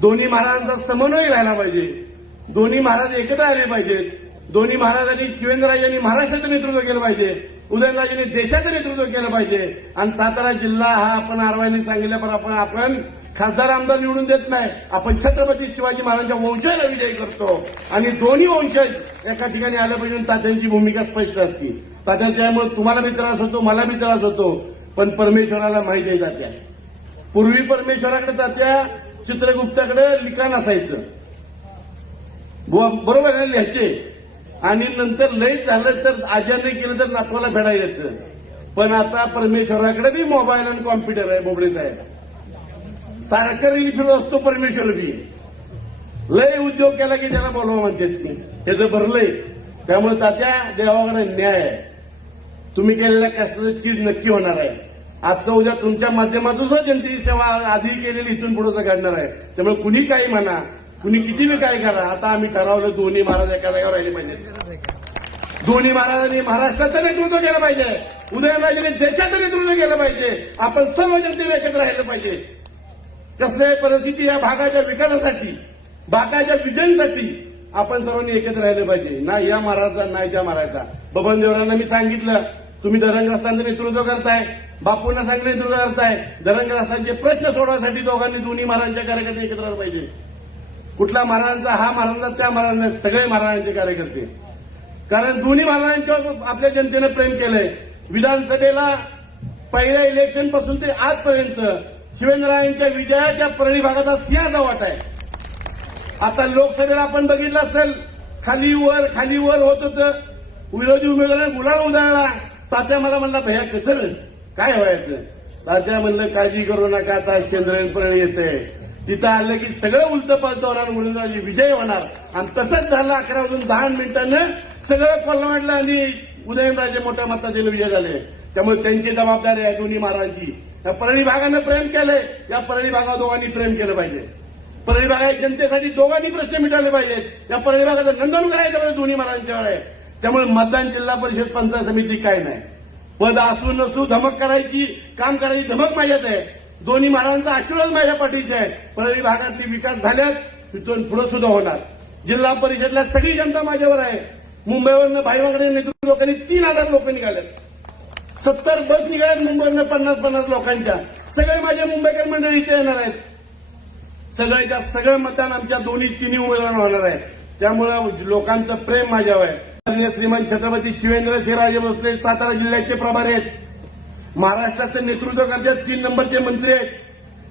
दोन्ही महाराजांचा समन्वय राहिला पाहिजे. दोन्ही महाराज एकत्र आले पाहिजेत दोन्ही महाराजांनी शिवेंद्रराजांनी महाराष्ट्राचं नेतृत्व केलं पाहिजे. उदयनराजांनी देशाचं नेतृत्व केलं पाहिजे. आणि सातारा जिल्हा हा आपण आरवाईने सांगितल्याप्रमाणे आपण आपण खासदार आमदार निवडून देत नाही. आपण छत्रपती शिवाजी महाराजांच्या वंशाला विजय करतो. आणि दोन्ही वंशज एका ठिकाणी आल्या पाहिजे तात्यांची भूमिका स्पष्ट असते. तात्याच्यामुळे तुम्हाला बी त्रास होतो मला बी त्रास होतो. पण परमेश्वराला माहिती आहे जात्या पूर्वी परमेश्वराकडे जात्या चित्रगुप्ताकडे लिखाण असायचं. बरोबर आहे लिहायचे? आणि नंतर लय झालं तर आज्याने केलं तर नातवाला फेडा पण आता परमेश्वराकडे बी मोबाईल आणि कॉम्प्युटर आहे बोबडे साहेब. सारखं रील फिरत असतो परमेश्वर बी. लय उद्योग केला की त्याला बोलवा म्हणते की त्याचं भरलंय त्यामुळे तात्या देवाकडे न्याय आहे. तुम्ही केलेल्या कष्टाचं चीज नक्की होणार आहे. आजचं उद्या तुमच्या माध्यमातून जनतेची सेवा आधी केलेली इथून पुढे घडणार आहे. त्यामुळे कुणी काही म्हणा कुणी किती बी काय करा आता आम्ही ठरवलं दोन्ही महाराज एका जागेवर राहिले पाहिजे. दोन्ही महाराजांनी महाराष्ट्राचं नेतृत्व केलं पाहिजे. उदयनराजांनी देशाचं नेतृत्व केलं पाहिजे. आपण सर्व जनतेने एकत्र राहिलं पाहिजे. कसल्याही परिस्थिती या भागाच्या विकासासाठी भागाच्या विजयीसाठी आपण सर्वांनी एकत्र राहिलं पाहिजे. ना या महाराजचा ना त्या महाराजचा बबन देवरांना मी सांगितलं तुम्ही धरणग्रस्तांचं नेतृत्व करताय. बापूंना सांगले तुझा अर्थ आहे. धरणग्रस्तांचे प्रश्न सोडवण्यासाठी दोघांनी दोन्ही महाराजांच्या कार्यकर्ते एकत्र पाहिजे. कुठला महाराजांचा हा महाराजांचा त्या महाराजांचा सगळे महाराजांचे कार्यकर्ते. कारण दोन्ही महाराजांच्या आपल्या जनतेनं प्रेम केलंय. विधानसभेला पहिल्या इलेक्शनपासून ते आजपर्यंत शिवेंद्ररायांच्या विजयाच्या परळी भागाचा सिंहाचा वाटा आहे. आता लोकसभेला आपण बघितलं असेल खाली वर खाली वर होत होतं. विरोधी उमेदवारांनी गुलाल उधळला तात्या मला म्हणला भैया कसं काय व्हायचं? तात्या म्हणलं काळजी करू नका आता चंद्रन येते तिथं आलं की सगळं उलट पालत होणार मुरलीधराजी विजय होणार. आणि तसंच झालं अकरा वाजून दहा मिनिटांनं सगळं कोल्हावाडलं आणि उदयनराजे मोठ्या मताचे विजय झाले. त्यामुळे त्यांची जबाबदारी आहे दोन्ही महाराजांची. या परळी भागानं प्रेम केलंय. या परळी भागा दोघांनी प्रेम केलं पाहिजे. परळी भागा जनतेसाठी दोघांनी प्रश्न मिटावले पाहिजेत. या परळी भागाचं नंदन करायचं पाहिजे दोन्ही महाराजांच्यावर आहे त्यामुळे मतदान जिल्हा परिषद पंचायत समिती काय नाही. पद असू नसू धमक करायची काम करायची धमक माझ्यात आहे. दोन्ही महाराजांचा आशीर्वाद माझ्या पाठीचे आहे. परळी भागातले विकास झाल्यात तिथून पुढे सुद्धा होणार. जिल्हा परिषदला सगळी जनता माझ्यावर आहे. मुंबईवरनं भाईवाकडे नेतृत्व लोकांनी तीन हजार लोक निघाल्यात. सत्तर बस निघाल्यात मुंबईवरनं पन्नास पन्नास लोकांच्या. सगळे माझे मुंबईकर मंडळी इथे येणार आहेत. सगळ्याच्या सगळं मतदान आमच्या दोन्ही तिन्ही उमेदवारांना होणार आहे. त्यामुळं लोकांचं प्रेम माझ्यावर आहे. श्रीमान छत्रपती शिवेंद्र सिंहराजे भोसले सातारा जिल्ह्याचे प्रभारी आहेत. महाराष्ट्राचं नेतृत्व करतात तीन नंबरचे मंत्री आहेत.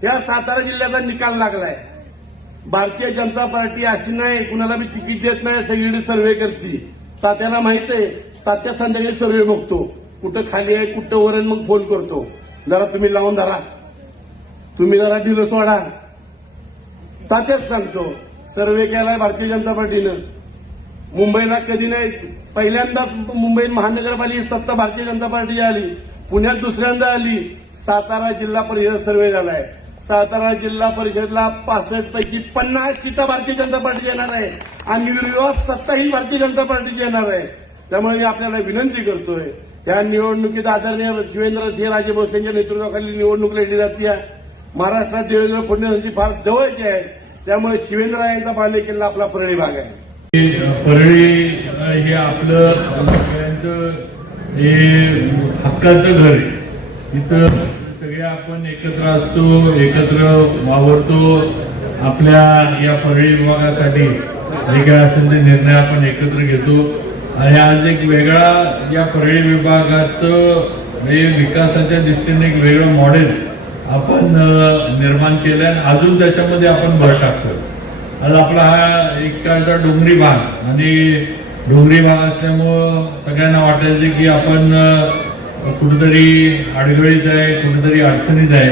या सातारा जिल्ह्याचा निकाल लागलाय. भारतीय जनता पार्टी अशी नाही कुणाला बी तिकीट देत नाही सगळीकडे सर्वे करते. तात्याला माहीत आहे तात्या संध्याकाळी सर्वे बघतो. कुठं खाली आहे कुठं वरण मग फोन करतो. जरा तुम्ही लावून धरा. तुम्ही जरा दिलं सोडा तात्याच सांगतो सर्वे केलाय भारतीय जनता पार्टीनं. मुंबईला कधी नाही. पहिल्यांदा मुंबई महानगरपालिका सत्ता भारतीय जनता पार्टी आली. पुण्यात दुसऱ्यांदा आली. सातारा जिल्हा परिषद सर्वे झालाय. सातारा जिल्हा परिषदला पासष्ट पैकी पन्नास सीटा भारतीय जनता पार्टी येणार आहे. आणि निर्विवाद सत्ता ही भारतीय जनता पार्टीची येणार आहे. त्यामुळे मी आपल्याला विनंती करतोय या निवडणुकीत आदरणीय शिवेंद्र सिंहराजे भोसले यांच्या नेतृत्वाखाली निवडणूक लढली जाते महाराष्ट्रात देवेंद्र फडणवीस फार जवळचे आहे. त्यामुळे शिवेंद्र शिवेंद्ररायांचा बालेकिल्ला आपला परळी भाग आहे. परळी हे आपलं सगळ्यांचं हे हक्काचं घर आहे. इथं सगळे आपण एकत्र असतो एकत्र वावरतो आपल्या या परळी विभागासाठी. जे काय असेल ते निर्णय आपण एकत्र घेतो. आणि आज एक वेगळा या परळी विभागाचं हे विकासाच्या दृष्टीने एक वेगळं मॉडेल आपण निर्माण केलं आणि अजून त्याच्यामध्ये आपण भर टाकतो आज आपला हा एक काळचा डोंगरी भाग. आणि डोंगरी भाग असल्यामुळं सगळ्यांना वाटायचं की आपण कुठेतरी अडगळीत आहे कुठेतरी अडचणीत आहे.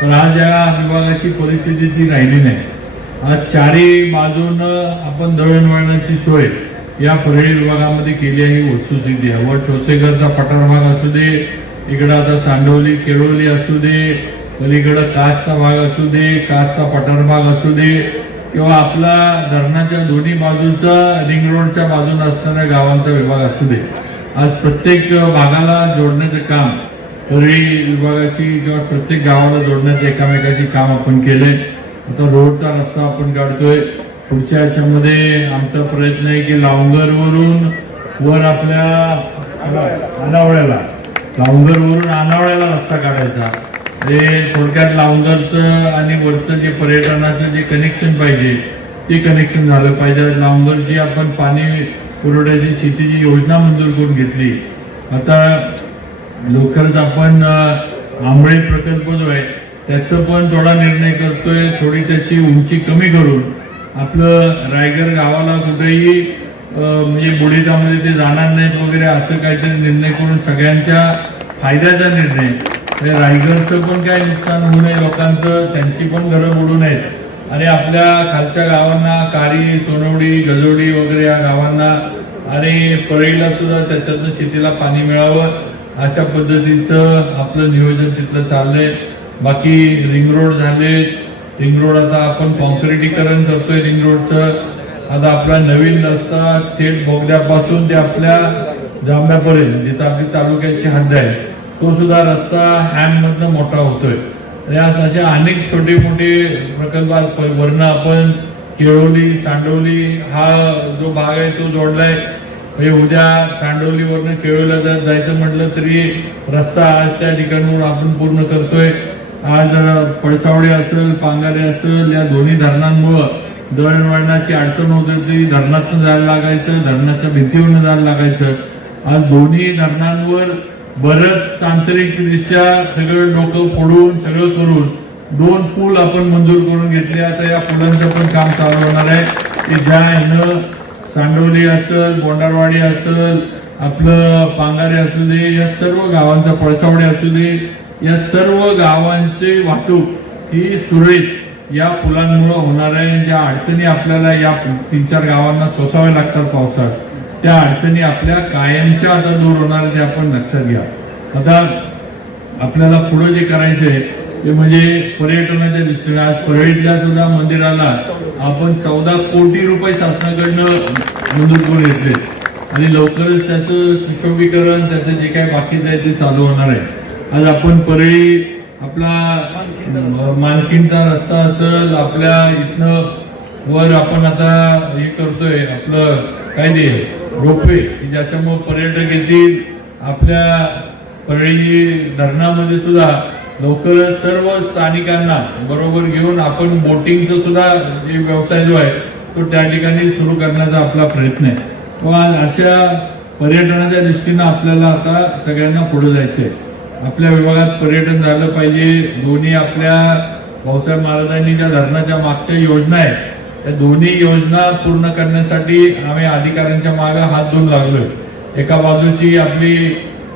पण आज या विभागाची परिस्थिती ती राहिली नाही. आज चारी बाजून आपण दळणवळणाची सोय या परळी विभागामध्ये केली आहे ही वस्तुस्थिती आहे. व ठोसेघरचा पठार भाग असू दे इकडं आता सांडवली केळवली असू दे पलीकडं कासचा भाग असू दे कासचा पठार भाग असू दे किंवा आपला धरणाच्या दोन्ही बाजूचा रिंग रोडच्या बाजूला असणाऱ्या गावांचा विभाग असू दे. आज प्रत्येक भागाला जोडण्याचं काम परळी विभागाची किंवा प्रत्येक गावाला जोडण्याचं एकामेकाशी काम आपण केले आता रोडचा रस्ता आपण काढतोय. पुढच्या याच्यामध्ये आमचा प्रयत्न आहे की लावंगरवरून वर आपल्या अनावळ्याला. लावंगरवरून अनावळ्याला रस्ता काढायचा. जे थोडक्यात लावंगरचं आणि वरचं जे पर्यटनाचं जे कनेक्शन पाहिजे ते कनेक्शन झालं पाहिजे. लावंगरची आपण पाणी पुरवठ्याची शेतीची योजना मंजूर करून घेतली. आता लवकरच आपण आंबळे प्रकल्प जो आहे त्याचं पण थोडा निर्णय करतोय. थोडी त्याची उंची कमी करून आपलं रायगड गावाला कुठेही म्हणजे बुडीतामध्ये ते जाणार नाहीत वगैरे असं काहीतरी निर्णय करून सगळ्यांच्या फायद्याचा निर्णय. म्हणजे रायगडचं पण काय नुकसान होऊ नये लोकांचं त्यांची पण घरं बुडू नयेत. आणि आपल्या खालच्या गावांना कारी सोनवडी गजोडी वगैरे या गावांना आणि परळीला सुद्धा त्याच्यातनं शेतीला पाणी मिळावं अशा पद्धतीचं आपलं नियोजन तिथलं चाललंय. बाकी रिंग रोड झाले रिंग रोड आता आपण कॉन्क्रिटीकरण करतोय रिंग रोडचं आता आपला नवीन रस्ता थेट बोगद्यापासून ते आपल्या जांभ्यापर्यंत जिथं आपली तालुक्याची हद्द आहे. तो सुद्धा रस्ता हॅममधनं मोठा होतोय. तर यास असे अनेक छोटे मोठे प्रकल्प वर्ण प- वरनं आपण केळवली सांडवली हा जो भाग आहे तो जोडलाय. म्हणजे उद्या सांडवलीवरनं केळोला जर जायचं म्हटलं तरी रस्ता आज त्या ठिकाणाहून आपण पूर्ण करतोय. आज अं, पळसावडी असेल पांगारे असेल या दोन्ही धरणांमुळं दळणवळणाची अडचण होत ती धरणातून जायला लागायचं धरणाच्या भिंतीवरनं जायला लागायचं. आज दोन्ही धरणांवर बरंच तांत्रिकदृष्ट्या सगळं डोकं फोडून सगळं करून दोन पूल आपण मंजूर करून घेतले. आता या पुलांचं पण काम चालू होणार आहे. की ज्या ह्यानं सांडवली असेल गोंडारवाडी असेल आपलं पांगारे असू दे या सर्व गावांचा पळसावडे असू दे या सर्व गावांची वाहतूक ही सुरळीत या पुलांमुळे होणार आहे. ज्या अडचणी आपल्याला या तीन चार गावांना सोसाव्या लागतात पावसात त्या अडचणी आपल्या कायमच्या आता दूर होणार ते आपण लक्षात घ्या. आता आपल्याला पुढे जे करायचे ते म्हणजे पर्यटनाच्या दृष्टीने आज परळीतल्या सुद्धा मंदिराला आपण चौदा कोटी रुपये शासनाकडनं मंजूर करून घेतले. आणि लवकरच त्याचं सुशोभीकरण त्याचं जे काय बाकीचं आहे ते चालू होणार आहे. आज आपण परळी आपला अं, मानकींचा रस्ता असेल आपल्या इथनं वर आपण आता हे करतोय आपलं काय ते रोपवे की ज्याच्यामुळे पर्यटक येतील. आपल्या परळी धरणामध्ये सुद्धा लवकरच सर्व स्थानिकांना बरोबर घेऊन आपण बोटिंगचा सुद्धा जे व्यवसाय जो आहे तो त्या ठिकाणी सुरू करण्याचा आपला प्रयत्न आहे. व अशा पर्यटनाच्या दृष्टीनं आपल्याला आता सगळ्यांना पुढे जायचंय आपल्या विभागात पर्यटन झालं पाहिजे. दोन्ही आपल्या भाऊसाहेब महाराजांनी त्या धरणाच्या मागच्या योजना आहेत त्या दोन्ही योजना पूर्ण करण्यासाठी आम्ही अधिकाऱ्यांच्या मागे हात धुवून लागलो एका बाजूची आपली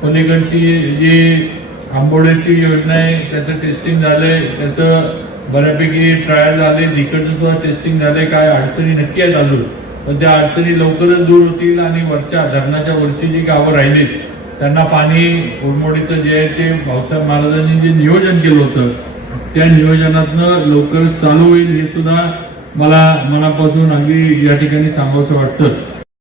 पलीकडची जी आंबोड्याची योजना आहे त्याचं टेस्टिंग झालंय त्याचं बऱ्यापैकी ट्रायल झाले तिकडचं सुद्धा टेस्टिंग झालंय काय अडचणी नक्की आहेत अजून. पण त्या अडचणी लवकरच दूर होतील आणि वरच्या धरणाच्या वरची जी गावं राहिलीत त्यांना पाणी उडमोडीचं जे आहे ते भाऊसाहेब महाराजांनी जे नियोजन केलं होतं त्या नियोजनातनं लवकरच चालू होईल हे सुद्धा मला मनापासून अगदी या ठिकाणी सांगावंसं वाटतं.